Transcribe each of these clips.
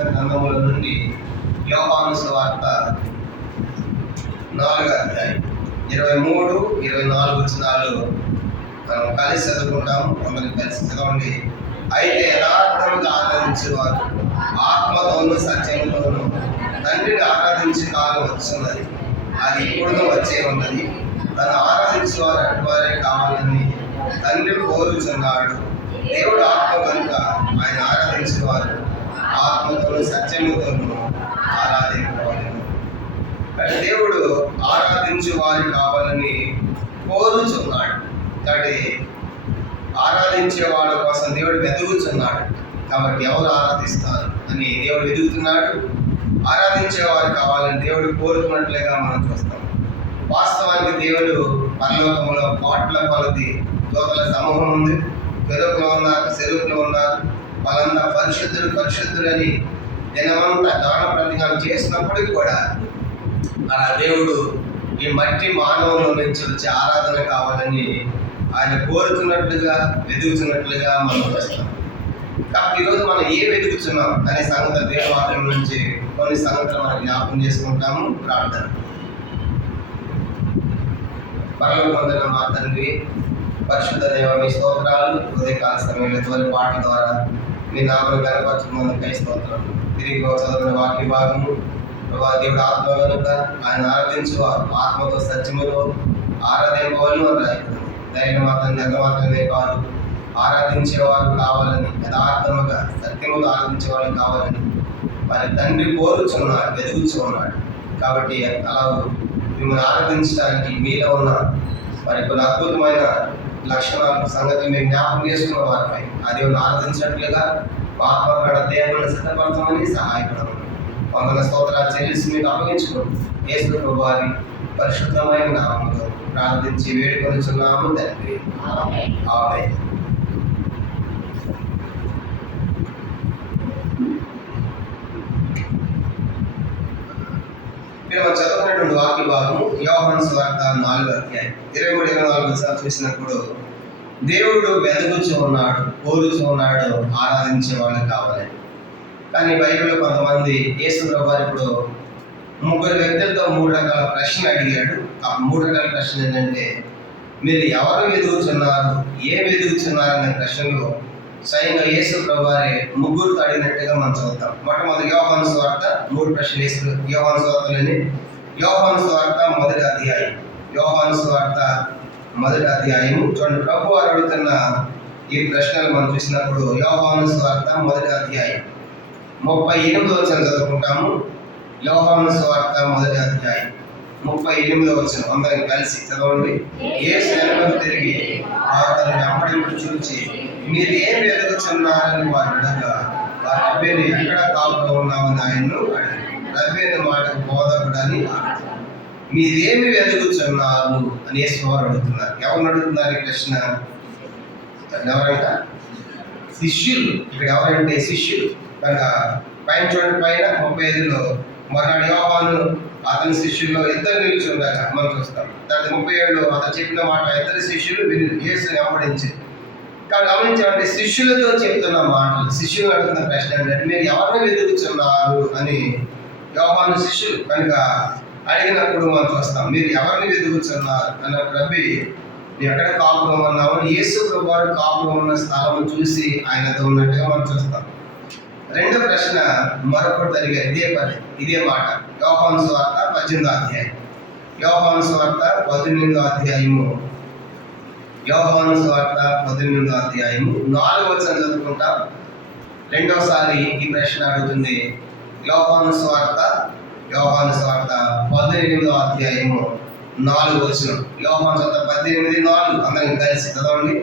పరిశుద్ధ గ్రంథముల నుండి యోహాను సువార్త 4వ అధ్యాయం 23, 24 వచనాలు మనం కలిసి చదువుకుంటాము. అందరికి కలిసి చదవండి. అయితే యథార్థంగా ఆరాధించేవారు ఆత్మతోనూ సత్యంతోనూ తండ్రిని ఆరాధించే కాలం వచ్చినది, అది ఇప్పుడు వచ్చే ఉన్నది. తను ఆరాధించేవారు అటువారే కావాలని తండ్రి కోరుచున్నాడు. దేవుడు ఆత్మ కనుక ఆయన ఆరాధించేవారు ఆత్మతోనూ సత్యముతోనూ ఆరాధించుకోవాలి. దేవుడు ఆరాధించే వారు కావాలని కోరుచున్నాడు. కాబట్టి ఆరాధించే వాళ్ళ కోసం దేవుడు వెతుకుతున్నాడు. కాబట్టి ఎవరు ఆరాధిస్తారు అని దేవుడు వెతుకుతున్నాడు. ఆరాధించేవారు కావాలని దేవుడు కోరుతున్నట్లుగా మనం చూస్తాం. వాస్తవానికి దేవుడు పరలోకంలో కోట్ల కొలది దూతల సమూహం ఉంది. పెరుగులో ఉన్నారు, చెరువులో ఉన్నారు. వాళ్ళంతా పరిశుద్ధుడు అని దినమంతా దాన ప్రతిజ్ఞలు చేసినప్పటికీ కూడా ఆ దేవుడు ఈ మట్టి మానవుల నుంచి వచ్చే ఆరాధన కావాలని ఆయన కోరుతున్నట్లుగా వెతుకుతున్నట్లుగా మనం చూస్తాం. కాబట్టి ఈరోజు మనం వెతుకుతున్నాం అనే సంగతి దేవాలయం నుంచి కొన్ని సంగతులు మనం జ్ఞాపకం చేసుకుంటాము. ప్రార్థన. పరలోకమందున్న మా తండ్రి, పరిశుద్ధ దేవ, మీ స్తోత్రాలు. ఉదయకాల సమయంలో తోలి పాటల ద్వారా మీ నామను కనపరచుకున్నందుకై స్తోత్రం. తిరిగి చదువుకున్న వాక్య భాగము దేవుడు ఆత్మ కనుక ఆయన ఆరాధించేవారు ఆత్మతో సత్యముతో ఆరాధింపవాళ్ళు అని రాయబడింది. ధైర్యం మాత్రం ఎంత మాత్రమే కాదు, ఆరాధించేవారు కావాలని, యథార్థముగా సత్యముతో ఆరాధించేవాళ్ళు కావాలని మరి తండ్రి కోరుచున్నాడు, వెతుకుచున్నాడు. కాబట్టి అలా మిమ్మల్ని ఆరాధించడానికి మీలో ఉన్న మరి కొన్ని అద్భుతమైన లక్షణాలు సంగతి మేము జ్ఞాపకం చేసుకున్న వారిపై అది ఆరాధించినట్లుగా ఆత్మకడ దేవుని సిద్ధపరచమని సహాయపడమని వందన స్తోత్రాలు చెల్లిసి మీకు అప్పగించుకోండి. యేసు ప్రభువు వారి పరిశుద్ధమైన నామములో ప్రార్థించి వేడుకొనుచున్నాము తండ్రి. ఆమేన్. మీరు మనం చదువుకున్నటువంటి వాక్య భాగము యోహాను సువార్త 4వ అధ్యాయం 23, 24 చూసినప్పుడు దేవుడు వెతుకుచూ ఉన్నాడు, కోరుచూ ఉన్నాడు ఆరాధించే వాళ్ళు కావాలి. కానీ బైబిల్లో కొంతమంది యేసు ప్రభువు ఇప్పుడు 3 వ్యక్తులతో 3 రకాల ప్రశ్నలు అడిగాడు. ఆ 3 రకాల ప్రశ్నలు ఏంటంటే, మీరు ఎవరు వెతుకుతున్నారు, ఏం వెతుకుతున్నారు అనే ప్రశ్నలు స్వయంగా యేసు ప్రభువారే 3 అడిగినట్టుగా మనం చదువుతాం. మొట్టమొదటి యోహాను సువార్త 3 ప్రశ్నలు యేసు యోహాను సువార్తలోని యోహాను సువార్త 1వ అధ్యాయం. యోహాను సువార్త 1వ అధ్యాయము చూడండి. ప్రభు వారు అడుగుతున్న ఈ ప్రశ్నలు మనం చూసినప్పుడు యోహాను సువార్త 1వ అధ్యాయం 38వ వచనం చదువుకుంటాము. యోహాను సువార్త 1వ అధ్యాయం 38వ వచనం అందరం కలిసి చదవండి. యేసు వెనుకకు తిరిగి అతని వెంబడింపుడు చూచి, మీరు ఏం వెతుకుతున్నారని వారు అడగగా, వారి రబ్బీని ఎక్కడ కాపులో ఉన్నామని ఆయన్ను అడిగారు. రబ్బీని మాటకు బోధకుడని మీరేమి వెతుకుతున్నారు అని యేసు వారు అడుగుతున్నారు. ఎవరు అడుగుతున్నారు ఈ ప్రశ్న? ఎవరంట? శిష్యులు. ఇక్కడ ఎవరంటే శిష్యులు. కనుక పైన చూడండి, పైన 35లో మర్నాడు యోహాను అతని శిష్యుల్లో 2 నిలిచి ఉండగా మనం చూస్తాం. తర్వాత 37లో అతను చెప్పిన మాట 2 శిష్యులు యేసుని వెంబడించి. కానీ గమనించాలంటే శిష్యులతో చెప్తున్న మాటలు, శిష్యులు అడుగుతున్న ప్రశ్న ఏంటంటే, మీరు ఎవరిని వెతుకుతున్నారు అని యోహాను శిష్యులు కనుక అడిగినప్పుడు మనం చూస్తాం. మీరు ఎవరిని వెతుకుతున్నారు అన్నప్పుడు, రబ్బీ ఎక్కడ కాపురం ఉన్నామో యేసు ప్రభువారు కాపురం ఉన్న స్థలం చూసి ఆయనతో ఉన్నట్టుగా మనం చూస్తాం. రెండో ప్రశ్న మరొకటి జరిగే ఇదే మాట యోహాను సువార్త 18వ అధ్యాయం. యోహాను సువార్త 18వ అధ్యాయము యోహాను సువార్త 18వ అధ్యాయము 4వ వచనం చదువుకుంటాం. రెండోసారి ఈ ప్రశ్న అడుగుతుంది. యోహాను సువార్త 18వ అధ్యాయము 4వ వచనం. యోహాను సువార్త 18:4 అందరం కలిసి చదవండి.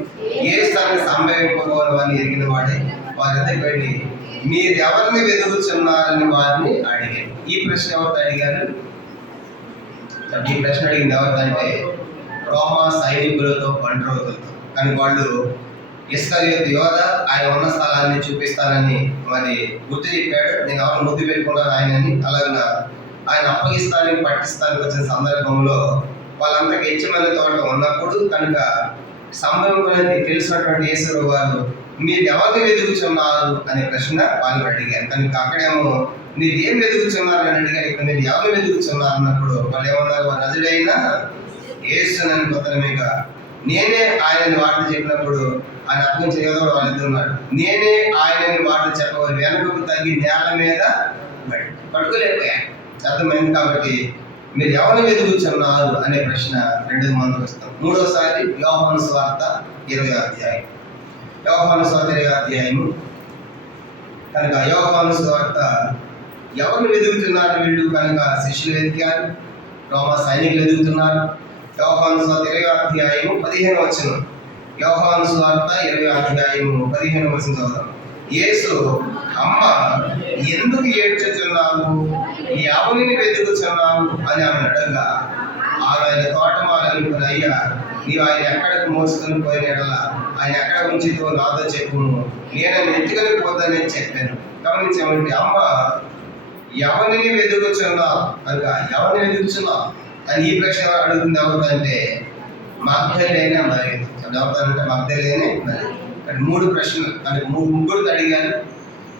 యేసు తనకు సంభవింపబోనని ఎరిగిన వాడే వారిద్దరికి వెళ్ళి, మీరు ఎవరిని వెతుకుతున్నారని వారిని అడిగారు. ఈ ప్రశ్న ఎవరితో అడిగారు? ఈ ప్రశ్న అడిగింది ఎవరిదంటే రోమా సైనికులతో, బంట్రోతులతో. కానీ వాళ్ళు ఇస్కరియోతు యోధ ఆయన ఉన్న స్థలాన్ని చూపిస్తానని మరి గుర్తు చెప్పాడు. నేను ఎవరు ముద్దు పెట్టుకున్నాను ఆయనని. అలాగే ఆయన అప్పగిస్తానికి పట్టిస్తానికి వచ్చిన సందర్భంలో వాళ్ళంతకు హెచ్చమైన తోట ఉన్నప్పుడు కనుక సంభవం తెలిసినటువంటి యేసు వారు మీరు ఎవరిని వెతుకుతున్నారు అనే ప్రశ్న వాళ్ళు అడిగారు. కనుక అక్కడేమో మీరు ఏం వెతుకుతున్నారు అని అడిగారు. ఇక్కడ మీరు ఎవరు వెతుకుతున్నారు అన్నప్పుడు వాళ్ళు ఏమన్నారు? నజరుడైన యేసునని కొత్తమేగా, నేనే ఆయనని వార్త చెప్పినప్పుడు ఆయన అర్థం చేయదో వాళ్ళు ఎదురున్నాడు. నేనే ఆయనని వార్త చెప్పవాలి, వెనకకు తగ్గి నేల మీద పడుకోలేకపోయా. అర్థమైంది. కాబట్టి మీరు ఎవరిని వెతుకుతున్నారు అనే ప్రశ్న రెండో మందికి వస్తాం. మూడోసారి యోహాను సువార్త 20వ అధ్యాయం. యోహాను సువార్త 20వ అధ్యాయము. కనుక యోహాను సువార్త ఎవరిని వెతుకుతున్నారు వీళ్ళు? కనుక శిష్యులు వెతికారు, రోమా సైనికులు వెతుకుతున్నారు. యోహాను సువార్త 20వ అధ్యాయము 15వ వచనం. యోహాను సువార్త 20వ అధ్యాయము 15వ వచనం చదువుతాం. యేసు, అమ్మ ఎందుకు ఏడ్చుచున్నావు, ఎవరిని వెతుకుతున్నావు అని ఆమె అడగగా, ఆయన తోటమాలనుకుని, అయ్యా నీవు ఆయన ఎక్కడికి మోసుకొని పోయినలా ఆయన ఎక్కడ ఉంచితో నాతో చెప్పును, నేను ఆయన ఎత్తుకొని పోతానని చెప్పాను. గమనించామంటే అమ్మ ఎవరిని వెతుకుతున్నావు కనుక ఎవరిని వెతుకుతున్నావు అని ఈ ప్రశ్న అడుగుతుంది. ఎవరికంటే మగ్దలేనే మరి. ఎవరికంటే మగ్దలేనే మరి. మూడు ప్రశ్నలు అంటే ముగ్గురు అడిగారు.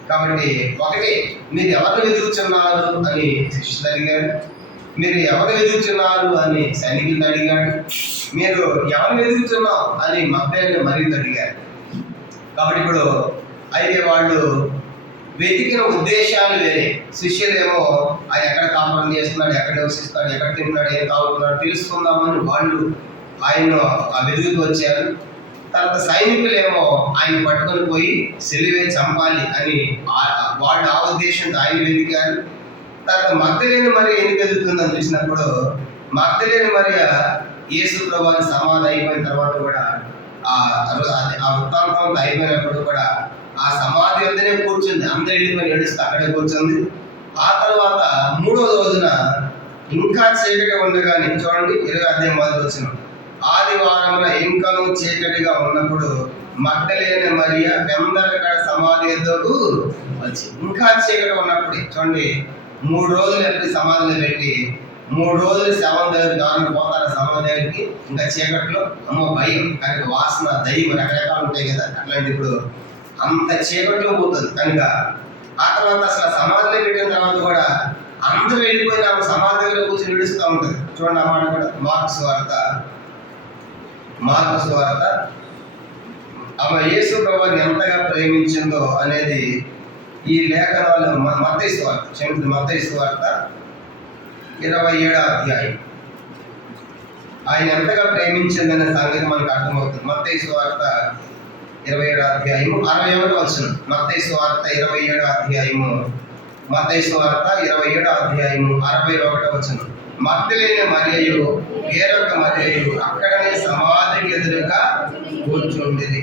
కాబట్టి ఒకటి, మీరు ఎవరిని వెతుకుతున్నారు అని శిష్యులు అడిగారు. మీరు ఎవరు వెతుకుతున్నారు అని సైనికులు అడిగాడు. మీరు ఎవరిని వెతుకుతున్నావు అని మగ్దలేనే మరింత అడిగారు. కాబట్టి ఇప్పుడు అయితే వాళ్ళు వెతికిన ఉద్దేశాలు వేరే. శిష్యులేమో ఆయన ఎక్కడ కాపురం చేస్తున్నాడు, ఎక్కడ నివసిస్తాడు, ఎక్కడ తింటున్నాడు, ఏం తాగుతున్నాడు తెలుసుకుందామని వాళ్ళు ఆయన వెతుకుతూ వచ్చారు. తర్వాత సైనికులేమో ఆయన పట్టుకొని పోయి సిలువే చంపాలి అని వాళ్ళు ఆ ఉద్దేశంతో ఆయన వెతికారు. తర్వాత మగ్దలేని మరి ఎందుకు వెతుకుతుందని చూసినప్పుడు, మగ్దలేని మరి యేసు ప్రభువుని సమాధి అయిపోయిన తర్వాత కూడా ఆ వృత్తాంతం అయిపోయినప్పుడు కూడా ఆ సమాధి వద్దనే కూర్చుంది. అందరూ వెళ్ళిపోయి ఏడుస్తూ అక్కడే కూర్చుంది. ఆ తర్వాత మూడో రోజున ఇంకా చీకటి ఉండగానే, చూడండి 20వ అధ్యాయం 1వ వచనం, ఆదివారంలో ఇంకనూ చీకటిగా ఉన్నప్పుడు మగ్దలేని మరియ పెందలకడ సమాధి ఎదుగు వచ్చి, ఇంకా చీకటి ఉన్నప్పుడు చూడండి 3 రోజులు ఎప్పుడు సమాధిలో పెట్టి 3 రోజులు శవం దగ్గర దారులు పోతారు సమాధి దగ్గరికి. ఇంకా చీకట్లో అమ్మో భయం, కనుక వాసన, దయ్యం రకరకాలు ఉంటాయి కదా. అట్లాంటి ఇప్పుడు అంత చీకట్లో పోతుంది. కనుక ఆ తర్వాత అసలు సమాధిలో పెట్టిన తర్వాత కూడా అందరూ వెళ్ళిపోయిన ఆమె సమాధి దగ్గర కూర్చొని విడుస్తూ ఉంటుంది. చూడండి అన్నమాట కూడా మార్కు సువార్త ఆమె యేసు ప్రభువుని ఎంతగా ప్రేమించిందో అనేది ఈ లేఖనాలు మత్తయి సువార్త 27వ అధ్యాయం. ఆయన ఎంతగా ప్రేమించిందనే సంగతి మనకు అర్థమవుతుంది. మత్తయి సువార్త 27వ అధ్యాయము 61వ వచనం. మత్తయి సువార్త 27వ అధ్యాయము 61వ వచనం. మగ్దలేని మరియయు వేరొక మరియయు అక్కడనే సమాధికి ఎదురుగా కూర్చుండేది.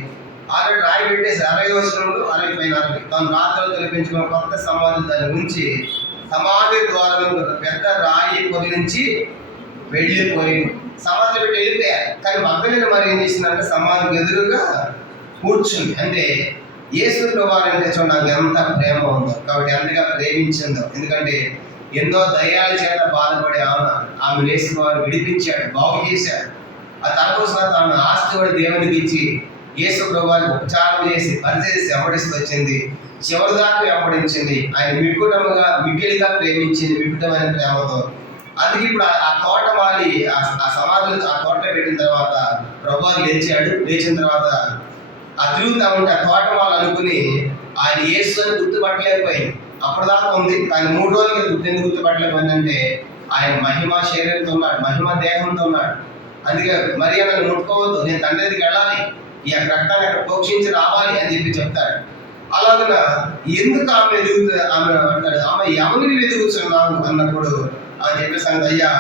ఆల్రెడీ రాయి పెట్టేసి 60వ వచనంలో 60 తను రాత్రులు తెలిపించుకున్న కొత్త సమాధి దాని నుంచి సమాధి ద్వారం పెద్ద రాయి పొదిలించి వెళ్ళిపోయింది. సమాధి పెట్టి వెళ్ళిపోయారు. కానీ మగ్దలేని మరి ఏం చేసిందంటే సమాధికి ఎదురుగా కూర్చుంది. అంటే యేసు ప్రభువు అంటే చూడండి ఎంత ప్రేమ ఉందో, కాబట్టి ఎంతగా ప్రేమించిందో. ఎందుకంటే ఎన్నో దయ్యాల చేత బాధపడే ఆమె యేసు వారు విడిపించాడు, బాగు చేశాడు. ఆ తర్వాత ఆమె ఆస్తి కూడా దేవునికి ఇచ్చి యేసు ప్రభువుని ఉపచారం చేసి పరిచేసి వెంబడిస్తూ వచ్చింది. చివరి దాకా వెంబడించింది. ఆయన మిక్కిలిగా ప్రేమించింది, విపుటమైన ప్రేమతో. అందుకే ఇప్పుడు ఆ తోటమాలి ఆ సమాధిలో ఆ తోట పెట్టిన తర్వాత ప్రభువు లేచాడు. లేచిన తర్వాత ఆ తిరుగుతా ఉంటే ఆ తోటమాలు అనుకుని ఆయన యేసు అని గుర్తుపట్టలేకపోయింది. అప్పటిదాకా ఉంది, కానీ 3 రోజులకి ఎందుకు గుర్తుపట్టలేకపోయిందంటే ఆయన మహిమ శరీరంతో ఉన్నాడు, మహిమ దేహంతో ఉన్నాడు. అందుకే మరి నన్ను ముట్టుకోవద్దు, నేను తండ్రి దగ్గరికి వెళ్ళాలి, ఈ రక్తాన్ని అక్కడ పోక్షించి రావాలి అని చెప్పి చెప్తాడు. అలాగన ఎందుకు ఆమె అంటాడు, ఆమె ఎవరిని వెతుకుతున్నావు అన్నప్పుడు ఆమె చెప్పే సంగతి, అయ్యా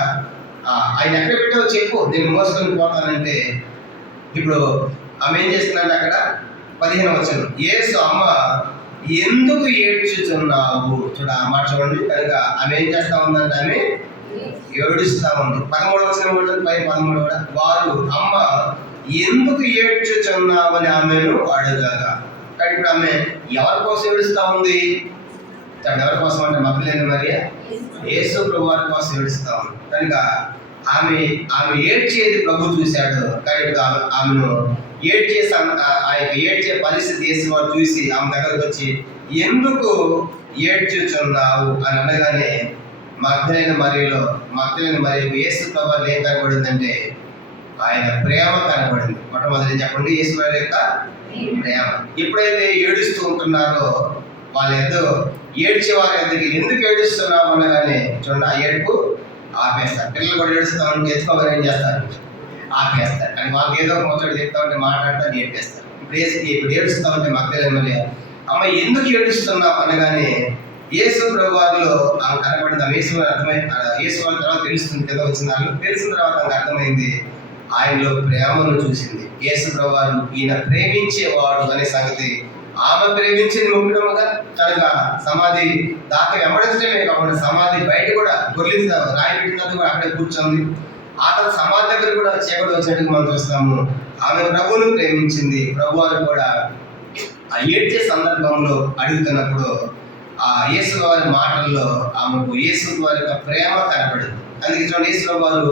ఆయన ఎక్కడ పెట్టావో చెప్పు, నేను మోసుకొని పోతానంటే ఇప్పుడు ఆమె ఏం చేస్తుందంటే అక్కడ 15వ వచనం, యేసు అమ్మ ఎందుకు ఏడ్చుచున్నావు. చూడ ఆ మాట చూడండి. కనుక ఆమె ఏం చేస్తా ఉందంటే ఆమె ఏడుస్తా ఉంది. 13వ వచనం కూడా పై 13 కూడా, వారు అమ్మ ఎందుకు ఏడ్చుచున్నావు అని ఆమెను అడగగా. కానీ ఇప్పుడు ఆమె ఎవరి కోసం ఏడుస్తా ఉంది? ఎవరి కోసం అంటే మగ్దలేని మరియ యేసు ప్రభు వారి కోసం ఏడుస్తా ఉంది. కనుక ఆమె ఏడ్చేది ప్రభు చూశాడు. కానీ ఇప్పుడు ఆమెను ఆ యొక్క ఏడ్చే పరిస్థితి యేసువారు చూసి ఆమె దగ్గరకు వచ్చి, ఎందుకు ఏడ్చుచున్నావు అని అనగానే మగ్దలేన మరియు యేసు ప్రభువులో ఏం కనబడిందంటే ఆయన ప్రేమ కనబడింది. మొట్టమొదటి చెప్పండి, యేసు వారి యొక్క ప్రేమ. ఎప్పుడైతే ఏడుస్తూ ఉంటున్నారో వాళ్ళ ఏడ్చేవారు ఎందుకు ఏడుస్తున్నావు అనగానే చూడండి, ఆ ఏడుపు ఆపేస్తారు. పిల్లలు కూడా ఏడుస్తూ ఉంటే ఎత్తుకోమని ఏం చేస్తారు, ఆపేస్తారు. కానీ వాళ్ళకి ఏదో ఒక ముచ్చట చెప్తా ఉంటే మాట్లాడితే నేర్పేస్తారు. ఇప్పుడు ఏడుస్తూ ఉంటే మగ్దలేన మరియ, అమ్మ ఎందుకు ఏడుస్తున్నావు అనగానే యేసు ప్రభువారిలో ఆమె కనబడింది. ఆమె యేసు వారి తర్వాత తెలుస్తుంది కదా, తెలిసిన తర్వాత ఆమెకు అర్థమైంది, ఆయనలో ప్రేమను చూసింది. యేసు ప్రభువారు ఈయన ప్రేమించేవాడు అనే సంగతి ఆమె ప్రేమించింది ముఖ్యముగా. కనుక సమాధి దాకా వెంబడించడమే కాకుండా సమాధి బయట కూడా గొర్రెలు రాయి పెట్టినందుకు కూడా అక్కడే కూర్చొంది. ఆ తర్వాత సమాధి దగ్గర కూడా చీకటి వచ్చినట్టుగా మనం చూస్తాము. ఆమె ప్రభువును ప్రేమించింది. ప్రభువారు కూడా ఆ ఏడ్చే సందర్భంలో అడుగుతున్నప్పుడు ఆ యేసు వారి మాటల్లో ఆమెకు యేసు వారి యొక్క ప్రేమ కనబడింది. అందుకే చూడండి, యేసు వారు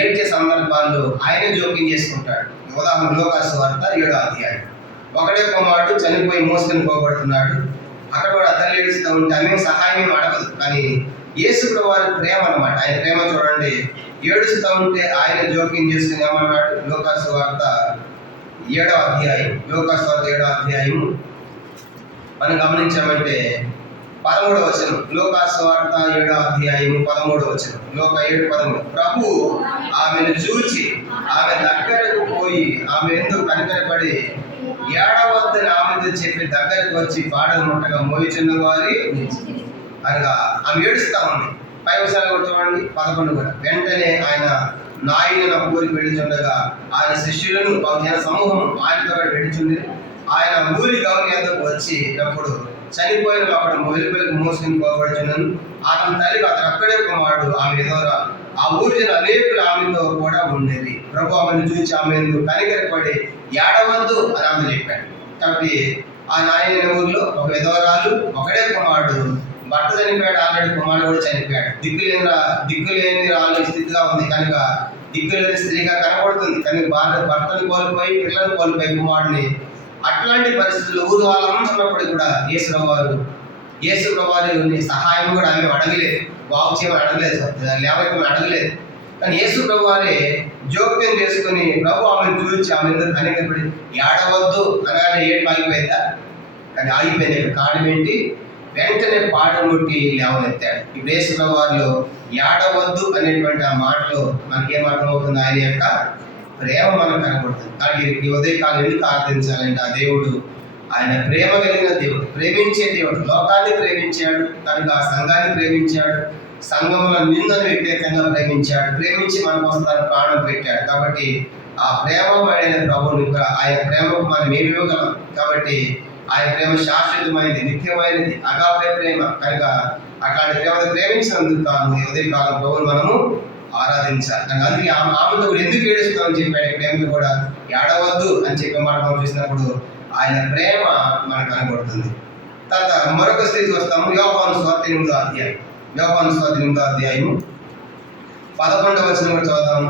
ఏడ్చే సందర్భాల్లో ఆయన జోక్యం చేసుకుంటాడు. ఉదాహరణ లూకాసు వార్త 7వ అధ్యాయం. ఒకడే కుమారుడు చనిపోయి మోసుకొని పోబడుతున్నాడు. అక్కడ కూడా తల్లి ఏడుస్తూ ఉంటే ఆమె సహాయం అడగదు. కానీ యేసు వారి ప్రేమ అన్నమాట. ఆయన ప్రేమ చూడండి, ఏడుస్తూ ఉంటే ఆయన జోక్యం చేసుకుని ఏమన్నాడు, లూకాసు వార్త 7వ అధ్యాయం. లూకాసు వార్త 7వ అధ్యాయం మనం గమనించామంటే 13వ వచనం. లూకాసు వార్త 7వ అధ్యాయం 13వ వచనం. లూకా 7:13. ప్రభు ఆమెను చూచి ఆమె దగ్గరకు పోయి ఆమె ఎందుకు కనికరపడి ఏడవద్దని ఆమెతో చెప్పి దగ్గరకు వచ్చి పాడలు ముట్టగా మోయిచున్న వారి అనగా ఆమె ఏడుస్తా ఉంది. 5వ వచనం కూడా చూడండి, 11 కూడా. వెంటనే ఆయన నాయన ఊరికి వెళ్ళుచుండగా ఆయన శిష్యులను జన సమూహం ఆయనతో కూడా వెళ్ళుచుంది. ఆయన ఊరి గౌరి వద్దకు వచ్చినప్పుడు చనిపోయిన అక్కడ వెలుపలికి మోసుకుని పోబడుచున్నాను. అతని తల్లికి అతను అక్కడే కుమారుడు ఆమె ఎదురా. ఆ ఊరి అనేకులు ఆమెతో కూడా ఉండేది. ప్రభు ఆమెను చూసి ఆమె కనికరపడి ఏడవద్దు అని ఆమె చెప్పాడు. కాబట్టి ఆ నాయన ఊరిలో ఒక విధవరాలు, ఒకడే కుమారుడు, భర్త చనిపోయాడు, ఆల్రెడీ కుమారుడు కూడా చనిపోయాడు. దిక్కులేని రాళ్ళ స్థితిగా ఉంది. కనుక దిక్కులేని స్త్రీగా కనబడుతుంది. కనుక భర్తను కోల్పోయి పిల్లలు కోల్పోయి కుమారుడిని. అట్లాంటి పరిస్థితుల్లో ఊరు వాళ్ళంతా ఉన్నప్పుడు కూడా యేసు ప్రభువారి సహాయం కూడా ఆమె అడగలేదు, బాగు చేయమని అడగలేదు, లేవని అడగలేదు. కానీ యేసు ప్రభువారే జోక్యం చేసుకుని ప్రభు ఆమెను చూచి ఆమె కనికరపడి ఏడవద్దు అనగానే ఏడు ఆగిపోయిందా? కానీ ఆగిపోయింది. కారణం ఏంటి? వెంటనే పాటలు ముట్టి లేవనెత్తాడు. ఇప్పుడు యేసు ప్రభువారిలో ఏడవద్దు అనేటువంటి ఆ మాటలో మనకేమర్థమవుతుంది? ఆయన యొక్క ప్రేమ మనకు కనబడుతుంది. కాబట్టి ఈ ఉదయకాలం ఎందుకు ఆరాధించాలంటే ఆ దేవుడు ఆయన ప్రేమ కలిగిన దేవుడు, ప్రేమించే దేవుడు. లోకాన్ని ప్రేమించాడు, కనుక ఆ సంఘాన్ని ప్రేమించాడు, సంఘంలో నిందను వ్యతిరేకంగా ప్రేమించి మన కోసం తన ప్రాణం పెట్టాడు. కాబట్టి ఆ ప్రేమమైన ప్రభువుని ఆయన ప్రేమకు మనం ఏమి ఇవ్వగలం? కాబట్టి ఆయన ప్రేమ శాశ్వతమైనది, నిత్యమైనది, అగాపే ప్రేమ. కనుక అట్లాంటి ప్రేమను ప్రేమించినందుకు తాను ఈ ఉదయకాలం ప్రభువుని మనము ఆరాధించాలి. అందుకే ఆమెతో ఎందుకు ఏడుస్తామని చెప్పాడు. ప్రేమతో కూడా ఏడవద్దు అని చెప్పే మాట మనం చూసినప్పుడు ఆయన ప్రేమ మనకు కనబడుతుంది. తర్వాత మరొక స్థితి వస్తాము. యోహాను సువార్త 8వ అధ్యాయం. యోహాను సువార్త 8వ అధ్యాయం 11వ వచనం కూడా చదువుతాం.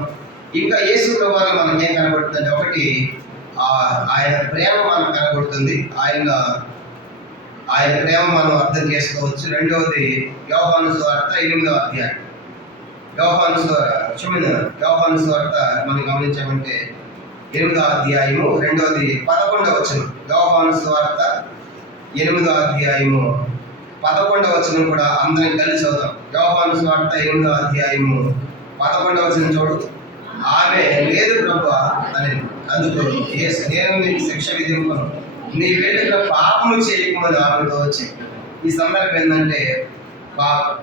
ఇంకా యేసు ప్రభువులో మనకి ఏం కనబడుతుంది? ఒకటి, ఆయన ప్రేమ మనకు కనబడుతుంది. ఆయన ప్రేమ మనం అర్థం చేసుకోవచ్చు. రెండవది యోహాను సువార్త 8వ అధ్యాయం. యోహాను సువార్త మనం గమనించామంటే 8వ అధ్యాయము 2వ 11వ వచనం. యోహాను సువార్త 8వ అధ్యాయము 11వ వచనం కూడా అందరం కలిసి చదువుతాం. యోహాను సువార్త 8వ అధ్యాయము 11వ వచనం చూడు. ఆమె లేదు ప్రభువా అని అందుకు నేను నీకు శిక్ష విధింపను, నీ వేడుక పాపము చేయకమని ఆమెతో వచ్చి. ఈ సందర్భం ఏంటంటే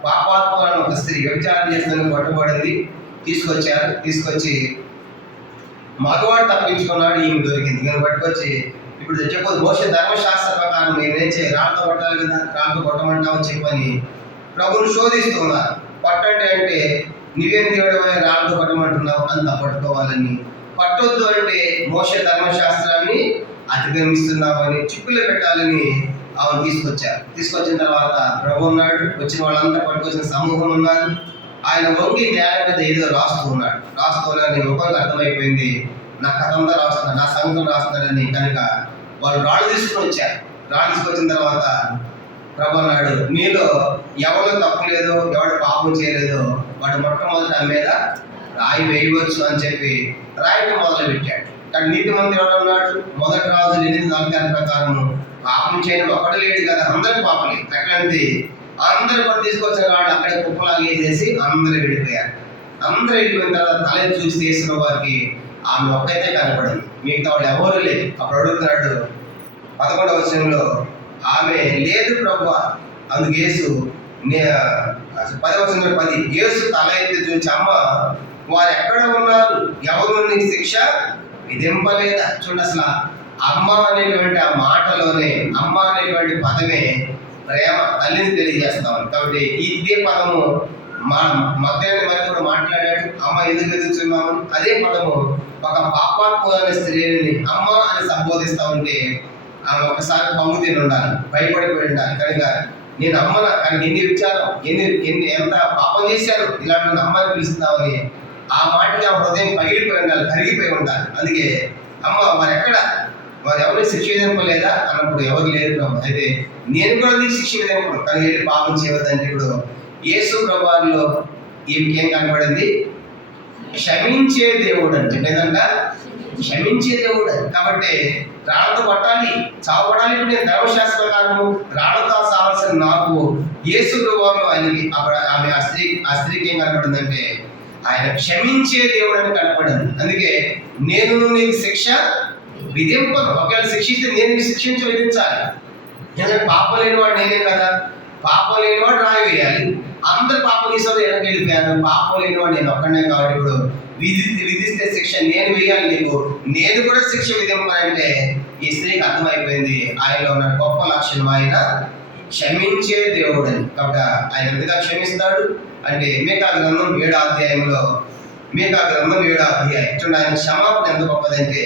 పాపాత్మలను ఒక స్త్రీ వ్యభిచారం చేసిన పట్టుబడింది. తీసుకొచ్చి మగవాడు తప్పించుకున్నాడు, ఈమె దొరికింది. ఈమెను పట్టుకొచ్చి ఇప్పుడు చెప్పదు మోషే ధర్మశాస్త్ర ప్రకారం నేనేం చేయ రాళ్ళతో కొట్టాలి కదా, రాళ్ళతో కొట్టమంటామని చెప్పని ప్రభువును శోధిస్తూ ఉన్నారు. కొట్టండి అంటే నీవేం దేవుడు రాళ్ళతో కొట్టమంటున్నావు అంత పట్టుకోవాలని, పట్టొద్దు అంటే మోషే ధర్మశాస్త్రాన్ని అతిక్రమిస్తున్నామని చిక్కులు పెట్టాలని ఆమెను తీసుకొచ్చిన తర్వాత ప్రభు ఉన్నాడు, వచ్చిన వాళ్ళంతా పట్టుకొచ్చిన సమూహం ఉన్నారు. ఆయన వంగి నేల మీద ఏదో రాస్తూ ఉన్నాడు. నేను ఒకరికి అర్థమైపోయింది, నా కథ అంతా రాస్తున్నాడు, నా సంగతం రాస్తున్నాడని కనుక వాళ్ళు రాళ్ళు తీసుకుని వచ్చారు. రాళ్ళు తీసుకొచ్చిన తర్వాత ప్రభు అన్నాడు, మీలో ఎవరు తప్పు లేదో, ఎవడు పాపం చేయలేదో వాడు మొట్టమొదటి ఆమె మీద రాయి వేయవచ్చు అని చెప్పి రాయటం మొదలు పెట్టాడు. కానీ నీతి మంత్రి ఎవరు అన్నాడు? మొదటి రాజు 8:4 ప్రకారం పాపం చేయడం ఒకటి లేడు కదా, అందరూ పాపలే. అట్లాంటిది అందరూ కూడా తీసుకొచ్చిన వాళ్ళు అక్కడే కుప్పలాగా వేసేసి అందరూ వెళ్ళిపోయారు. అందరూ వెళ్ళిపోయిన తర్వాత తల చూసి తీసిన వారికి ఆమె ఒక్కైతే కనపడింది, మిగతా వాళ్ళు ఎవరు లేదు. అప్పుడు అడుగుతున్నాడు 11వ వచనంలో, ఆమె లేదు ప్రభువా. అందుకు యేసు 10వ వచనంలో 10, యేసు తల ఎత్తి చూసి, అమ్మ వారు ఎక్కడ ఉన్నారు, ఎవరు నీకు శిక్ష విధింపలేదా? చూడండి, అసలు అమ్మ అనేటువంటి ఆ మాటలోనే, అమ్మ అనేటువంటి పదమే ప్రేమ, తల్లిని తెలియజేస్తాం. కాబట్టి ఇదే పదము మధ్యాహ్నం మరి కూడా మాట్లాడాడు, అమ్మ ఎందుకు ఎదుగుతున్నాము. అదే పదము ఒక పాపాత్మైన స్త్రీని అమ్మ అని సంబోధిస్తా ఉంటే ఆమె ఒకసారి పంగు తిని ఉండాలి, భయపడిపోయి ఉండాలి. కనుక నేను అమ్మన, కానీ ఎన్ని విచారం, ఎంత పాపం చేశాను, ఇలాంటి అమ్మని పిలుస్తున్నామని ఆ మాటకి ఆ హృదయం పగిలిపోయి ఉండాలి, కరిగిపోయి ఉండాలి. అందుకే అమ్మ వారు ఎక్కడ, వారు ఎవరు శిక్ష విధింపలేదా అన్నప్పుడు ఎవరు లేరు ప్రభు. అయితే నేను కూడా నీకు శిక్ష విధింపను, కానీ వెళ్ళి పాపం చేయవద్దంటే ఇప్పుడు యేసు ప్రభువారిలో ఈమెకి ఏం కనబడింది? క్షమించే దేవుడు అంటే. లేదంట క్షమించే దేవుడు. కాబట్టి రాళ్ళతో కొట్టాలి, చావడాలి. ఇప్పుడు నేను ధర్మశాస్త్ర ప్రకారము రాళ్ళతో సావాల్సిన నాకు యేసు ప్రభువారిలో ఆయనకి ఆమె ఆ స్త్రీకి ఏం కనబడిందంటే ఆయన క్షమించే దేవుడు అని కనపడింది. అందుకే నేను నీకు శిక్ష విధింపను. ఒకవేళ శిక్షిస్తే నేను శిక్షించి విధించాలి. ఎందుకంటే పాపం లేనివాడు నేనే కదా, పాపం లేనివాడు రాయి వేయాలి. అందరు పాపం చేసేవాడు వెనక్కి వెళ్ళిపోయారు, పాపం లేనివాడు నేను ఒక్కడే. కాబట్టి ఇప్పుడు విధిస్తే శిక్ష నేను వేయాలి నీకు, నేను కూడా శిక్ష విధింపాలంటే ఈ స్త్రీకి అర్థమైపోయింది ఆయనలో ఉన్న గొప్ప లక్షణం, ఆయన క్షమించే దేవుడు అని. కాబట్టి ఆయన ఎంతగా క్షమిస్తాడు అంటే మీకా గ్రంథం 7వ అధ్యాయంలో, మీకా గ్రంథం 7వ అధ్యాయం చూడండి, ఆయన క్షమాపణ ఎంత గొప్పదంటే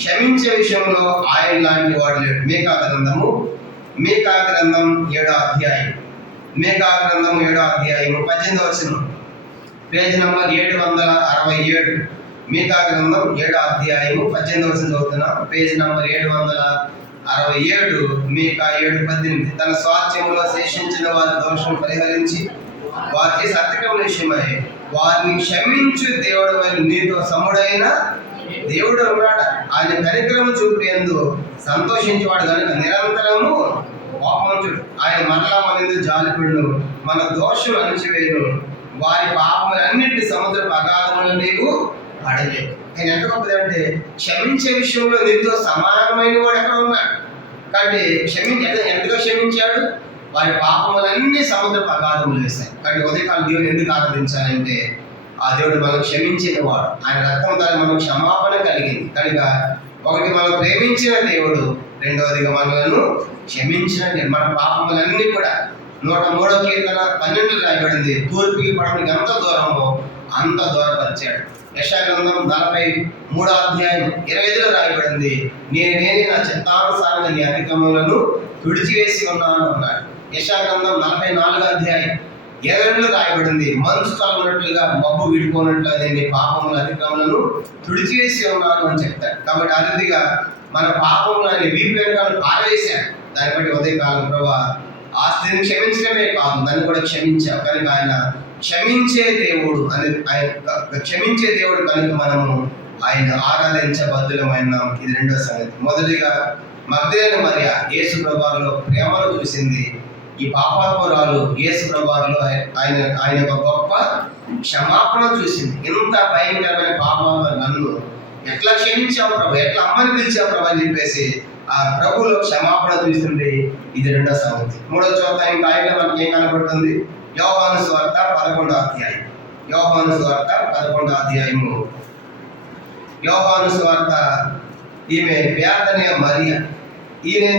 క్షమించే విషయంలో ఆయన లాంటి వాడు లేడు. మీకా గ్రంధం 7వ అధ్యాయం, మీకా గ్రంథం 7వ అధ్యాయం 18వ వచనం, పేజ్ నంబర్ 767. మీకా గ్రంథం 7వ అధ్యాయం 18వ వచనం చదువుతున్నా, పేజ్ నంబర్ 767. మీకా 7:18, తన స్వాస్థ్యంలో శేషించిన వారి దోషం పరిహరించి వారికి సత్యం విషయమై వారిని క్షమించు దేవుడు అని నీతో సముడైన దేవుడు ఉన్నాడు. ఆయన కనికరము చూపుటందు సంతోషించేవాడు కనుక నిరంతరము కోపంచుడు. ఆయన మరలా మన జాలిపడు, మన దోషం అణిచివేయును, వారి పాపములన్నింటి సముద్రపు అగాధములు నీవు పడలేవు. ఆయన ఎంత గొప్పది అంటే క్షమించే విషయంలో నీతో సమానమైన వాడు ఎక్కడ ఉన్నాడు. కాబట్టి ఎంతగా క్షమించాడు, వారి పాపములన్నీ సముద్రపు అగాధములు వేశాయి. కాబట్టి ఉదయకాలం దేవుని ఎందుకు ఆరాధించాలంటే ఆ దేవుడు మనం క్షమించిన వాడు, ఆయన రక్తం ద్వారా మనం క్షమాపణ కలిగింది కనుక. ఒకటి మనం ప్రేమించిన దేవుడు, రెండవదిగా మనలను క్షమించిన దేవుడు. మన పాపములన్నీ కూడా 103వ కీర్తన 12 రాయబడింది, తూర్పుకి పడమటికి ఎంత దూరమో అంత దూరపరిచాడు. యెషయా గ్రంథం 43వ అధ్యాయం 25లో రాయబడింది, నేనే నా చిత్తానుసారంగా నీ అతిక్రమములను తుడిచివేసి ఉన్నాను అన్నాడు. యెషయా గ్రంథం 44వ అధ్యాయం 22లో రాయబడింది, మనసు తొలగినట్లుగా మబ్బు విడిపోయినట్లుగా నీ పాపముల అతిక్రమములను తుడిచివేసి ఉన్నాను అని చెప్తాడు. కాబట్టి ఆ రీతిగా మన పాపములు ఆయన వీపు వెనకాల పారవేశాడు. దాన్ని బట్టి ఉదయకాలం ప్రభా ఆ స్త్రీని క్షమించడమే కాదు, దాన్ని కూడా క్షమించాం కనుక ఆయన క్షమించే దేవుడు అని, ఆయన క్షమించే దేవుడు కనుక మనము ఆయన ఆరాధించబద్దులమైన. ఇది రెండో సంగతి. మొదటిగా మగ్దలేనే మరియ యేసు ప్రభువులో ప్రేమను చూసింది. ఈ పాపాత్మురాలు యేసు ప్రభువులో ఆయన యొక్క గొప్ప క్షమాపణ చూసింది. ఇంత భయంకరమైన పాపాలు నన్ను ఎట్లా క్షమించావు ప్రభు, ఎట్లా అమ్మని పిలిచావు ప్రభు అని చెప్పేసి ఆ ప్రభువులో క్షమాపణ చూస్తుంది. ఇది రెండో సంగతి. మూడో చోట ఇంకా ఆయన మనకి ఏం కనబడుతుంది? యోహాను సువార్త 11వ అధ్యాయం. యోహాను సువార్త 11వ అధ్యాయము. యోహాను సువార్త ఈమె బేతనియ మరియ ఈమె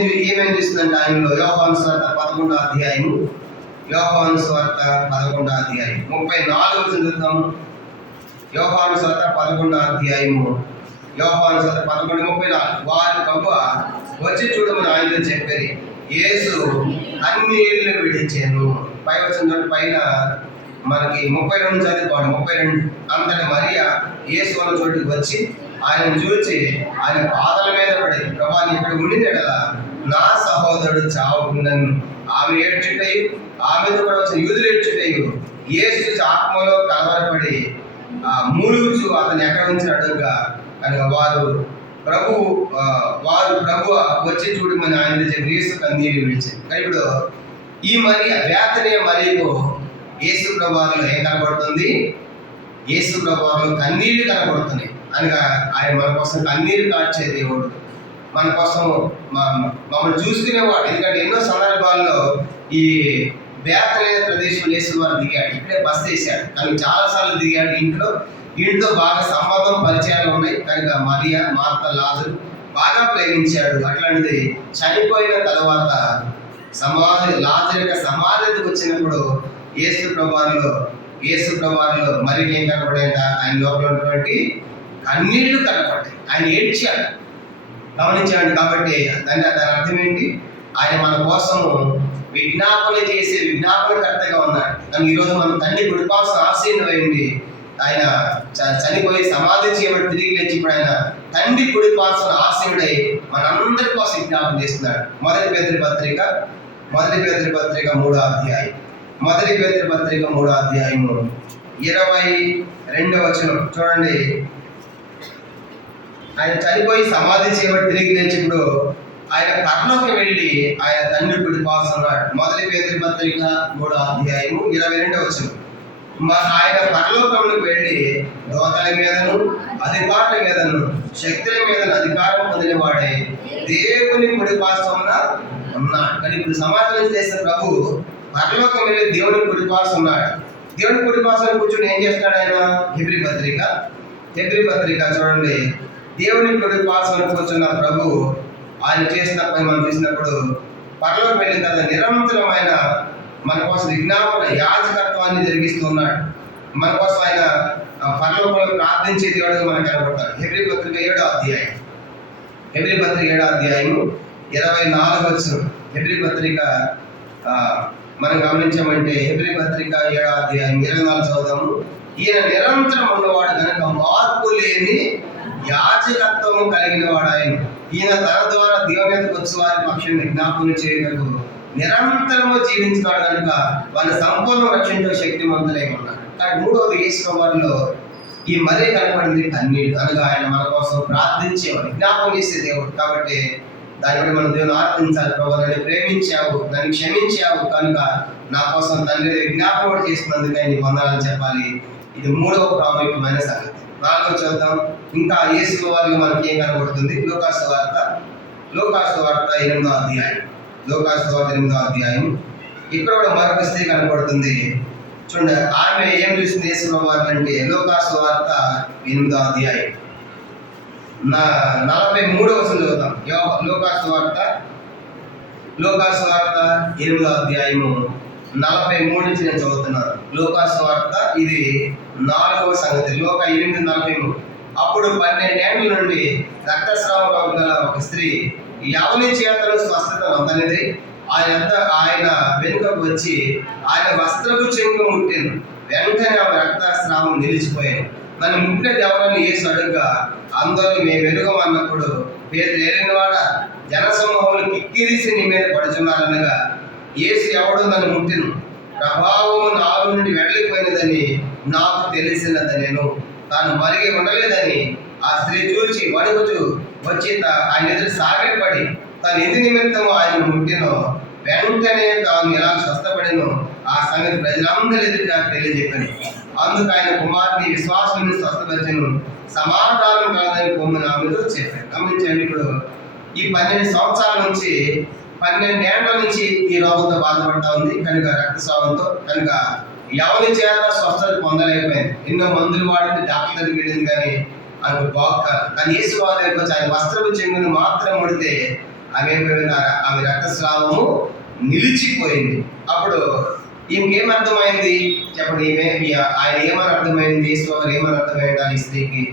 చూస్తుందంటే ఆయనలో యోహాను సువార్త 11వ అధ్యాయము. యోహాను సువార్త 11వ అధ్యాయం 34 చదువుతాము. యోహాను సువార్త 11వ అధ్యాయము, యోహాను సువార్త 11:34. వారి ప్రభువ వచ్చి చూడమని ఆయనతో చెప్పారు. యేసు అన్నిళ్ళు విడిచాను. పై వచ్చిన పైన మనకి 32 చదువుకోండి. 32. అంతటి మరియ యేసు అన్న చోటుకి వచ్చి ఆయన చూచి ఆయన పాదల మీద పడి, ప్రభా నీ ఇక్కడ ఉండినట్ల నా సహోదరుడు చావకుండాను ఆమె ఏడ్చుటయు, ఆమెతో కూడా వచ్చిన యూదులు ఏడ్చుటయు, యేసు ఆత్మలో కలవరపడి మూలుగుచు అతను ఎక్కడ ఉంచినట్టుగా కనుక వారు ప్రభు వచ్చి చూడమని ఆయన దగ్గర యేసు కన్నీరు విడిచింది. ఇప్పుడు ఈ మరియ బేతనియ మరియకు యేసు ప్రభువులో ఏం కనబడుతుంది? యేసు ప్రభువులో కన్నీళ్లు కనబడుతున్నాయి. అనగా ఆయన మన కోసం కన్నీరు కార్చే దేవుడు, మన కోసం మమ్మల్ని చూసుకునేవాడు. ఎందుకంటే ఎన్నో సందర్భాల్లో ఈ బేతనియ ప్రదేశంలో యేసు వారు దిగాడు, ఇక్కడే బస్ చేశాడు, కానీ చాలాసార్లు దిగాడు. ఇంట్లో బాగా సంబంధం పరిచయాలు ఉన్నాయి కనుక మరియా, మార్త, లాజరు బాగా ప్రేమించాడు. అట్లాంటిది చనిపోయిన తర్వాత లాజరు యొక్క సమాధికి వచ్చినప్పుడు యేసు ప్రభువులో మరి ఏం కనపడాయంట? ఆయన లోపల ఉన్నటువంటి కన్నీళ్లు కనపడ్డాయి. ఆయన ఏడ్చాడు, గమనించాడు. కాబట్టి దాని అర్థం ఏంటి? ఆయన మన కోసము విజ్ఞాపన చేసే విజ్ఞాపనకర్తగా ఉన్నాడు. కానీ ఈరోజు మనం తండ్రి కుడిపాల్సిన ఆశీనుడైంది. ఆయన చనిపోయి సమాధి చేయబడి తిరిగి లేచి ఇప్పుడు ఆయన తండ్రి కుడిపాల్సిన ఆశీనుడై మనందరి కోసం విజ్ఞాపన చేస్తున్నాడు. మొదటి పేతురు పత్రిక 3వ అధ్యాయం 22వ వచనం చూడండి. ఆయన చనిపోయి సమాధి చేయబడి తిరిగి లేచిప్పుడు ఆయన పరలోకి వెళ్ళి ఆయన తండ్రి కుడిపాల్స్తున్నాడు. మొదటి పేతురు పత్రిక 3వ అధ్యాయం 22వ వచనం. ఆయన పరలోకంలోకి వెళ్ళి దోతల మీదను అధికారుల మీదను శక్తుల మీదను అధికారం పొందిన వాడే దేవుని కుడిపార్శ్వమున ఉన్నాడు. కానీ ఇప్పుడు సమాధానం చేసిన ప్రభు పరలోకం వెళ్ళి దేవుని కుడిపార్శ్వం ఉన్నాడు. దేవుని కుడిపార్శ్వం కూర్చొని ఏం చేస్తాడు ఆయన? హెబ్రీ పత్రిక చూడండి. దేవుని కుడిపార్శ్వం కూర్చున్న ప్రభు ఆయన చేసిన పని మనం చూసినప్పుడు పరలోకం వెళ్ళిన తర్వాత నిరంతరమైన మన కోసం విజ్ఞాపన యాజకత్వాన్ని జరిగిస్తున్నాడు. మన కోసం ఆయన పరలోకంలో ప్రార్థించే దేవుడుగా మనకు కనబడతాడు. హెబ్రీ పత్రిక 7వ అధ్యాయం 24వ వచనం. హెబ్రీ పత్రిక మనం గమనించామంటే హెబ్రీ పత్రిక 7వ అధ్యాయం 24 చదువుదాము. ఈయన నిరంతరం ఉన్నవాడు కనుక మార్పు లేని యాజకత్వము కలిగిన వాడు ఆయన. ఈయన తన ద్వారా దేవుని యొద్దకు వచ్చి వారి పక్షం విజ్ఞాపన చేయటకు నిరంతరము జీవించినాడు కనుక వాళ్ళ సంపూర్ణ రక్షించే శక్తిమంతులై ఉన్నారు. కానీ మూడవది యేసు వారిలో ఈ మరీ కనపడింది కన్నీళ్ళు. అనగా ఆయన మన కోసం ప్రార్థించేవాడు, విజ్ఞాపన చేసే దేవుడు. కాబట్టి దాన్ని బట్టి మనం దేవుని ఆరాధించాలి. ప్రభు నన్ను ప్రేమించావు, నన్ను క్షమించావు కనుక నా కోసం తండ్రి విజ్ఞాపన కూడా చేసినందుకు నీకు వందనాలు చెప్పాలి. ఇది మూడవ ప్రాముఖ్యమైన సంగతి. 4వ చూద్దాం. ఇంకా యేసు వారిలో మనకి ఏం కనబడుతుంది? లూకాసు వార్త 8వ అధ్యాయం. ఇక్కడ కూడా మరొక స్త్రీ కనపడుతుంది. చూడండి, ఆమె ఏం చూసింది యేసు వార్త అంటే లూకాసు వార్త 8వ అధ్యాయం 43వ వచనం చదువుతాం. లూకాసు వార్త 8వ అధ్యాయము 43 నుంచి నేను చదువుతున్నాను. లూకాసు వార్త ఇది 4వ సంగతి. 8:43. అప్పుడు 12 ఏళ్ల నుండి రక్తస్రావం గల ఒక స్త్రీ ఎవరి చేతను స్వస్థత పొందనిది ఆయన వెనుకకు వచ్చి ఆయన వస్త్రపు చెంగు ముట్టిను. వెంటనే ఆమె రక్తస్రావం నిలిచిపోయాను. నన్ను ముట్టినది ఎవరని యేసు అడుగుగా అందరూ మేము వెలుగమన్నప్పుడు పేతురు ఏలినవాడ జనసమూహములు కిక్కిరిసి నీ మీద పడుచున్నారనగా యేసు ఎవడు నన్ను ముట్టిను, ప్రభావము నాలో నుండి వెళ్ళిపోయినదని నాకు తెలిసినదనెను. తాను మరిగి ఉండలేదని ఆ స్త్రీ చూచి వణుకుచు వచ్చి ఆయన ఎదురు సాగిలపడి తను ఎందు నిమిత్తము ఆయన ముట్టినో వెంటనే తాను ఎలా స్వస్థపడినో ఆ సంగతి ప్రజలందరి ఎదుట తెలియజెప్పని. అందుకు ఆయన కుమారుని విశ్వాసాన్ని స్వస్థపరిచను, సమాధానం కాదని పొమ్మని ఆమెతో చెప్పారు. గమనించండి, ఇప్పుడు ఈ 12 సంవత్సరాల నుంచి 12 ఏళ్ల నుంచి ఈ రోగంతో బాధపడతా ఉంది కనుక రక్తస్రావంతో. కనుక ఎవరి చేత స్వస్థత పొందలేకపోయింది. ఎన్నో మందులు వాడింది, డాక్టర్ దగ్గరికి వెళ్ళింది, కానీ ఆమె బాగు కాదు. కానీ యేసు వారి యొక్క ఆయన వస్త్రపు చెంగును మాత్రం ముడితే ఆమె రక్తస్రావము నిలిచిపోయింది. అప్పుడు ఈమెకేం అర్థమైంది చెప్పండి? ఆయన ఏమని అర్థమైంది? యేసు వారు ఏమని అర్థమైంది ఈ స్త్రీకి?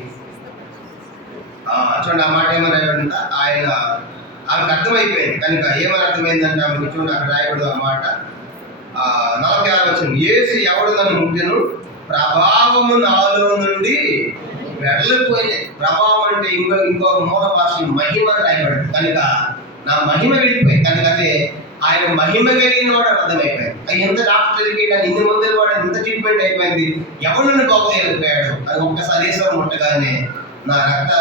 చూడండి, ఆ మాట ఏమని ఆమెకు అర్థమైపోయింది కనుక ఏమని అర్థమైందంటే ఆమెకు చూడండి అక్కడ రాయబడదు ఆ మాట. 46 వచనం. యేసు ఎవడు నన్ను ముట్టెను, ప్రభావము నాలో నుండి వెళ్ళిపోయినాయి. ప్రభావం అంటే ఇంకో మూల భాషలో మహిమ అని రాయబడింది కనుక నా మహిమ వెళ్ళిపోయి కనుక అదే ఆయన మహిమ కలిగిన వాడు అర్థమైపోయింది. అది ఎంత డాక్టర్ జరిగి కానీ ఇన్ని మందులు వాడు ఎంత ట్రీట్మెంట్ అయిపోయింది, ఎవరు నన్ను బాగు చేయలేకపోయాడు. అది ఒక్కసారి ఈశ్వరం ముట్టగానే నా రక్త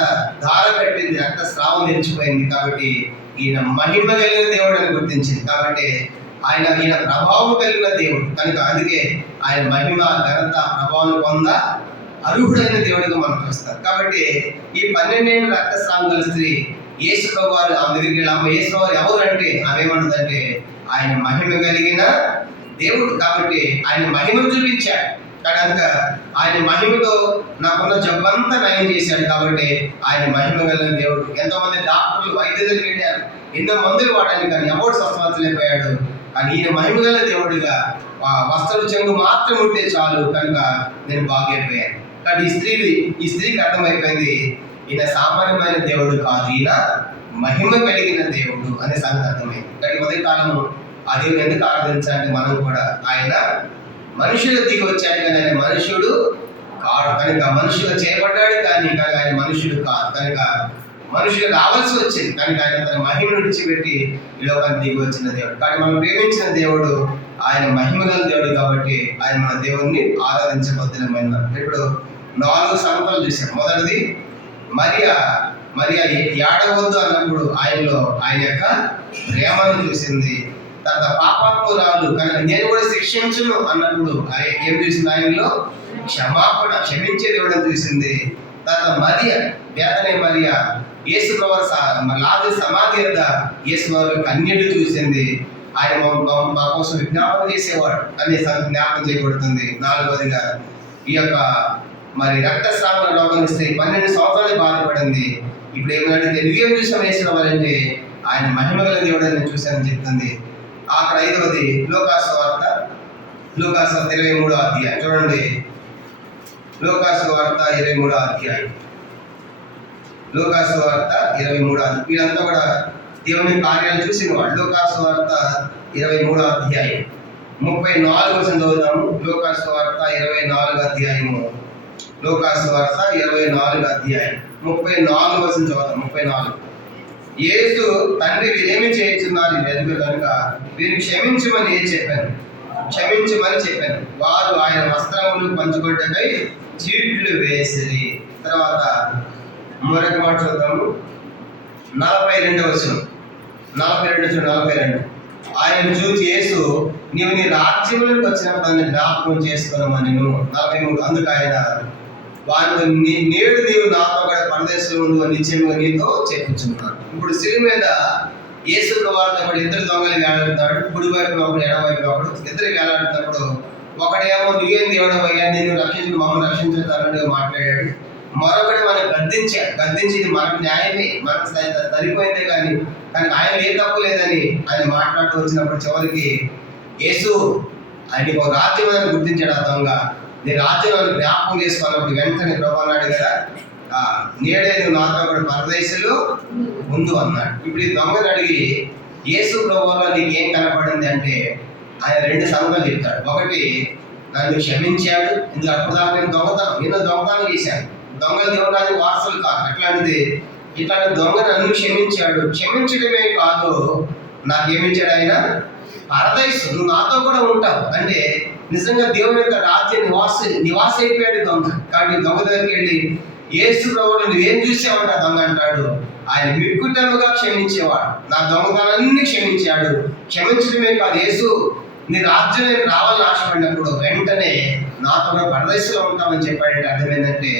ధార కట్టింది, రక్త స్రావం నిలిచిపోయింది. కాబట్టి ఈయన మహిమ కలిగిన దేవుడు అని గుర్తించింది. కాబట్టి ఈయన ప్రభావం కలిగిన దేవుడు కనుక అందుకే ఆయన మహిమ ఘనత ప్రభావం పొంద అర్హుడైన దేవుడిగా మనం చూస్తాం. కాబట్టి ఈ 12 ఏళ్ళ రక్తస్రావం గల స్త్రీ యేసు ప్రభువారు ఆమె దగ్గరికి వెళ్ళి అమ్మ యేసు ప్రభువారు ఎవరు అంటే ఆమె ఏమంటుందంటే ఆయన మహిమ కలిగిన దేవుడు. కాబట్టి ఆయన మహిమను చూపించాడు కనుక ఆయన మహిమతో నాకున్న జబ్బంతా నయం చేశాడు. కాబట్టి ఆయన మహిమ కలిగిన దేవుడు. ఎంతోమంది డాక్టర్లు వైద్యులు వెళ్ళారు, ఎన్నో మందులు వాడాలి కానీ ఎవరు స్వస్థపరచలేకపోయాడు. కానీ ఈయన మహిమ గల దేవుడిగా వస్త్రపు చెంగు మాత్రం ఉంటే చాలు కనుక నేను బాగైపోయాను. కానీ ఈ స్త్రీకి అర్థమైపోయింది ఈయన సామాన్యమైన దేవుడు కాదు, ఈయన మహిమ కలిగిన దేవుడు అనే సంగతి అర్థమైంది. కానీ ఉదయ కాలము ఆ దేవుడు ఎందుకు ఆరాధించాలంటే మనం కూడా ఆయన మనుషులు దిగి వచ్చాడు కానీ ఆయన మనుషుడు కాడు. కనుక మనుషులు చేపట్టాడు కానీ ఆయన మనుషుడు కాదు. కనుక మనుషులు రావాల్సి వచ్చింది కనుక ఆయన తన మహిమను విడిచిపెట్టి ఈ లోకానికి దిగి వచ్చిన దేవుడు. కానీ మనం ప్రేమించిన దేవుడు ఆయన మహిమ గల దేవుడు. కాబట్టి ఆయన మన దేవుణ్ణి ఆరాధించబోతున్న ఇప్పుడు 4 సంగతులు చూసాం. మొదటిది మరియా ఏడవద్దు అన్నప్పుడు ఆయనలో ఆయన యొక్క ప్రేమను చూసింది. తర్వాత పాపాత్మురాలు కానీ నేను కూడా శిక్షించును అన్నప్పుడు ఏం చూసింది, ఆయనలో క్షమించే దేవుడు చూసింది. తర్వాత మరియా యేసు ప్రభువు లాజరు సమాధి వద్ద యేసు ప్రభువు కన్యడు చూసింది. ఆయన మా కోసం విజ్ఞాపన చేసేవాడు అనే జ్ఞాపకం చేయబడుతుంది. 4వదిగా ఈ యొక్క రక్తస్రావం రోగం ఇస్తే 12 సంవత్సరాలు బాధపడింది. ఇప్పుడు ఏమంటే నువ్వేం చూసాం వేసినవారంటే ఆయన మహిమ గల దేవుడు అని చూశానని చెప్తుంది. అక్కడ 5వది లూకాసు వార్త 23వ అధ్యాయం చూడండి. లూకాసు వార్త 23వ అధ్యాయం. లూకాసు వార్త 23వ అధ్యాయం. వీళ్ళంతా కూడా దేవుని కార్యాలు చూసిన వాడు. లూకాసు వార్త 23వ అధ్యాయం 34 చదువుతాము. లూకాసు వార్త 24వ అధ్యాయము. లూకాసు వార్త 24వ అధ్యాయం 34 చదువుతాం. 34 యేసు తండ్రి వీరేమి చేయించున్నారు ఎదుగు కనుక వీరిని క్షమించమని చెప్పాను. వారు ఆయన వస్త్రములు పంచుకొట్టకై చీట్లు వేసిరి. తర్వాత మరొక మాట చూద్దాము. 42వ వచనం. 42 ఆయన చూసి యేసు నీవు నీ రాజ్యంలోకి వచ్చినప్పుడు దాన్ని జ్ఞాపకం చేసుకున్నామని 43 అందుకు ఆయన వారితో నేడు నీవు నాతో కూడా పరదేశంలో ఉండు నిశ్చయముగా నీతో చెప్పుచున్నాను. ఇప్పుడు శిలువ మీద యేసు ప్రభువారితో కూడా 2 దొంగలు వేలాడుతాడు. కుడి వైపు ఒకడు ఎడవైపు ఒకడు. 2 వేలాడుతున్నప్పుడు ఒకడేమో నువ్వేం దేవుడు అయ్యా నేను రక్షించు మమ్మల్ని రక్షించుతానని మాట్లాడాడు. మరొకటి మనం గద్దించి ఇది మనకు న్యాయమే, మనకు సరిపోయిందే కానీ ఆయన ఏ తప్పు లేదని ఆయన మాట్లాడుతూ వచ్చినప్పుడు చివరికి యేసు ఆయన ఒక రాజ్యం గుర్తించాడు. ఆ దొంగ నీ రాజ్యం జ్ఞాపకం చేసుకోవాలన్నప్పుడు వెంటనే ప్రభు అన్నాడు కదా నేడే నువ్వు నాతో కూడా పరదేశంలో ముందు అన్నాడు. ఇప్పుడు ఈ దొంగను అడిగి యేసు ప్రభువులో నీకు ఏం కనపడింది అంటే ఆయన 2 సంగతులు చెప్తాడు. ఒకటి నన్ను క్షమించాడు, ఇందులో అప్పుడుదాకా నేను దొంగతనం చేశాను. దొంగలు దేవుడు వారసులు కాదు. ఇట్లాంటి దొంగ నన్ను క్షమించాడు. క్షమించడమే కాదు నాకేమించాడు ఆయన పరదేశం, నువ్వు నాతో కూడా ఉంటావు అంటే నిజంగా దేవుని యొక్క రాజ్య నివాస అయిపోయాడు దొంగ. కాబట్టి దొంగ దగ్గరికి వెళ్ళి యేసు ప్రభువుని నువ్వేం చూసావంట దొంగ అంటాడు. ఆయన మిక్కుటముగా క్షమించేవాడు, నా దొంగతనాన్ని క్షమించాడు. క్షమించడమే కాదు యేసు నీ రాజ్యం రావాలని ఆశపడినప్పుడు వెంటనే నాతో పరదేశంలో ఉంటామని చెప్పాడంటే అర్థం ఏంటంటే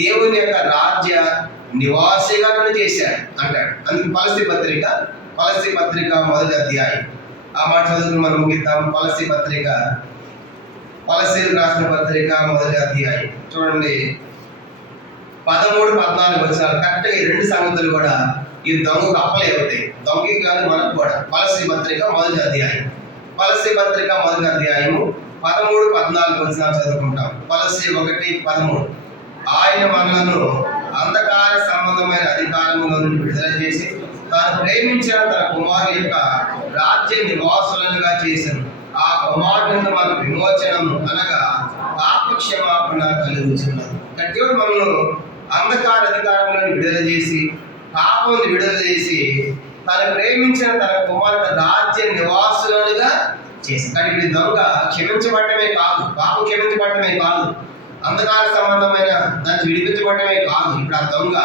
దేవుని యొక్క రాజ్య నివాసిగా నన్ను చేశాడు అంటాడు. అందుకు పలస్తి పత్రిక 1వ అధ్యాయం ఆ మాట చదువుకుని మనం ముగిద్దాం. పలస్తీన్ రాసిన పత్రిక 1వ అధ్యాయం చూడండి 13-14 వచనాలు. కరెక్ట్గా ఈ 2 సంగతులు కూడా ఈ దొంగకు అప్పలే అవుతాయి. దొంగకి కాదు మనకు కూడా. పలస్తీన్ పత్రిక 1వ అధ్యాయం 13-14 వచనాలు చదువుకుంటాం. పలస్తీన్ 1:13 ఆయన మనలను అంధకార సంబంధమైన అధికారముల నుండి విడుదల చేసి తాను ప్రేమించిన తన కుమారు యొక్క రాజ్య నివాసులుగా చేశాను. ఆ కుమారుని మన విమోచనము అనగా పాప క్షమాపణ కలుగుతున్నది. దేవుడు మనల్ని అంధకార అధికారంలో విడుదల చేసి, పాపం విడుదల చేసి, తను ప్రేమించిన తన కుమారుడు రాజ్య నివాసులుగా చేసి. కానీ ఇప్పుడు దొంగ క్షమించబడటమే కాదు, పాపం క్షమించబడటమే కాదు, అంధకార సంబంధమైన దాన్ని విడిపించబడటమే కాదు, ఇప్పుడు ఆ దొంగ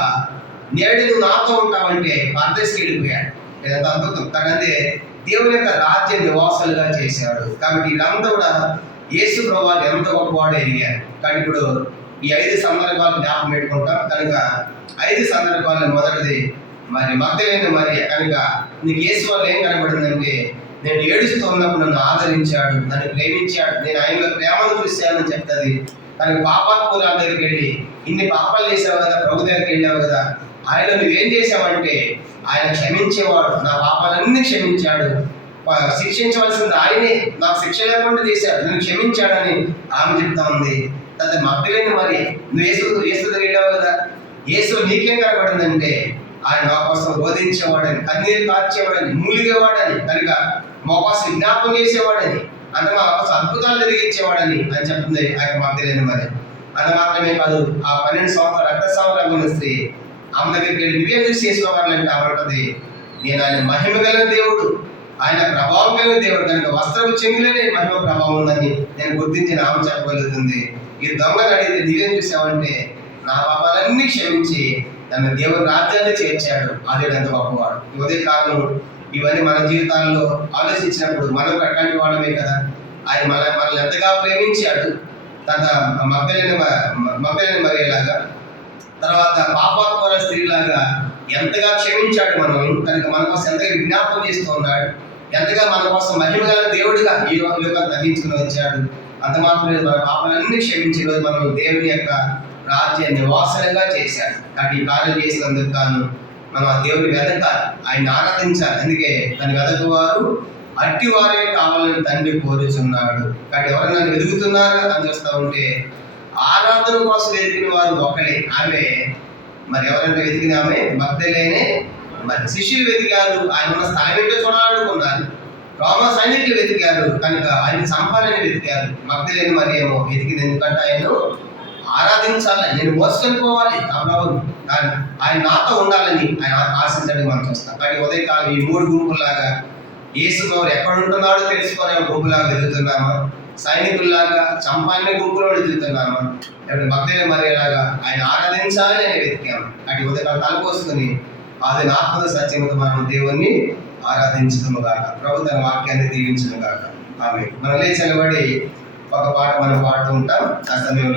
నేడు నువ్వు నాతో ఉంటావంటే పరదేశికి వెళ్ళిపోయాడు. ఎంత అద్భుతం! కానీ దేవుని యొక్క రాజ్య నివాసులుగా చేశాడు. కాబట్టి వీళ్ళంతా కూడా యేసు ప్రభువు ఎంత గొప్పవాడో ఎదిగారు. కానీ ఇప్పుడు ఈ 5 సందర్భాలు జ్ఞాపకం పెట్టుకుంటాం కనుక 5 సందర్భాల్లో మొదటిది మరి మగ్దలేని మరియ. కనుక నీకు యేసు వల్ల ఏం కనబడిందంటే, నేను ఏడుస్తూ ఉన్నప్పుడు నన్ను ఆదరించాడు, నన్ను ప్రేమించాడు, నేను ఆయనలో ప్రేమను చూశానని చెప్తుంది. కనుక పాపాత్ముల దగ్గరికి వెళ్ళి, ఇన్ని పాపాలు చేసావు కదా, ప్రభు దగ్గరికి వెళ్ళావు కదా, ఆయన నువ్వేం చేసావంటే ఆయన క్షమించేవాడు, నా పాపాలన్నీ క్షమించాడు, శిక్షించవలసింది ఆయనే, నాకు శిక్ష లేకుండా చేశాడు, నన్ను క్షమించాడని ఆమె చెప్తా ఉంది. తర్వాత మగ్దలేని మరి నువ్వు యేసు దగ్గర వెళ్ళావు కదా, యేసు నీకేం కనబడిందంటే ఆయన మా కోసం బోధించేవాడని, కన్నీరు కార్చేవాడని, మూలిగేవాడని, కనుక మా కోసం విజ్ఞాపం చేసేవాడని, అంటే మా కోసం అద్భుతాలు జరిగించేవాడని అని చెప్తుంది ఆ యొక్క మగ్దలేని మరి. అది మాత్రమే కాదు, ఆ 12 సంవత్సరాల రక్తస్రావం ఉన్న స్త్రీ ఆమె దగ్గరికి వెళ్ళి నువ్వేం చూసి చేసుకోవాలంటే ఆమె, నేను ఆయన మహిమ గల దేవుడు, ఆయన ప్రభావం కలిగిన దేవుడు, కనుక వస్త్రపు చెంగులోనే మహిమ ప్రభావం ఉందని నేను గుర్తించిన ఆమె చెప్పగలుగుతుంది. ఈ దొంగను అడిగితే నీవేం చూసావంటే నా పాపాలన్నీ క్షమించి నన్ను దేవుని రాజ్యాన్ని చేర్చాడు, అదే ఎంత గొప్పవాడు. ఈ ఉదయ కాలం ఇవన్నీ మన జీవితాల్లో ఆలోచించినప్పుడు మనం అట్లాంటి వాళ్ళమే కదా. ఆయన మనల్ని ఎంతగా ప్రేమించాడు, తన మగ్దలేని మరియలాగా, తర్వాత పాపాత్మల స్త్రీలాగా ఎంతగా క్షమించాడు మనల్ని, కనుక మన కోసం ఎంతగా విజ్ఞాపం చేస్తూ ఉన్నాడు, ఎంతగా మన కోసం మహిమ గల దేవుడిగా ఈ లోకాన్ని తగ్గించుకుని వచ్చాడు. అంత మాత్రమే మన పాపాలన్నీ క్షమించి రోజు మనం దేవుని యొక్క రాజ్య నివాసంగా చేశాడు. కాబట్టి ఈ కార్యం చేసినందుకు కాను మనం ఆ దేవుని వెతకాలి, ఆయన ఆరాధించాలి. అందుకే తను వెతకువారు అట్టి వారే కావాలని తండ్రి కోరుచున్నాడు. కాబట్టి ఎవరైనా వెతుకుతున్నారా అని చూస్తూ ఉంటే ఆరాధన కోసం వెతికిన వారు ఒకరే, ఆమె మరి ఎవరంటే వెతికిన ఆమె మగ్దలేనే మరి. శిష్యులు వెతికారు, ఆయన ఉన్న స్థలం ఏంటో చూడాలనుకున్నారు. రోమా సైనికులు వెతికారు, కనుక ఆయన చంపాలని వెతికారు. మగ్దలేని మరి ఏమో వెతికింది ఎందుకంటే ఆయన్ను ఆరాధించాలని, నేను మోసుకొని పోవాలి ఆ ప్రభుని, కానీ ఆయన నాతో ఉండాలని ఆయన ఆశించడానికి మనం చూస్తాం. కానీ ఉదయకాలం ఈ 3 గుంపులాగా యేసు ప్రభు ఎక్కడ ఉంటున్నాడో తెలుసుకునే గుంపులాగా వెతుకుతున్నామా, సైనికుల్లాగా చంపాలనే గుంపులో వెతుకుతున్నామా, లేకపోతే మగ్దలేని మరియలాగా ఆయన ఆరాధించాలి అని వెతికాము. అటు ఉదయకాలం తలపోసుకుని అది ఆత్మద సత్యముతో మనం దేవుణ్ణి ఆరాధించడము గాక. ప్రభు తన వాక్యాన్ని దీవించడం గాక. ఆమె మనం లేచి నిలబడి ఒక పాట మనం పాడుతూ ఉంటాం. ఆ సమయంలో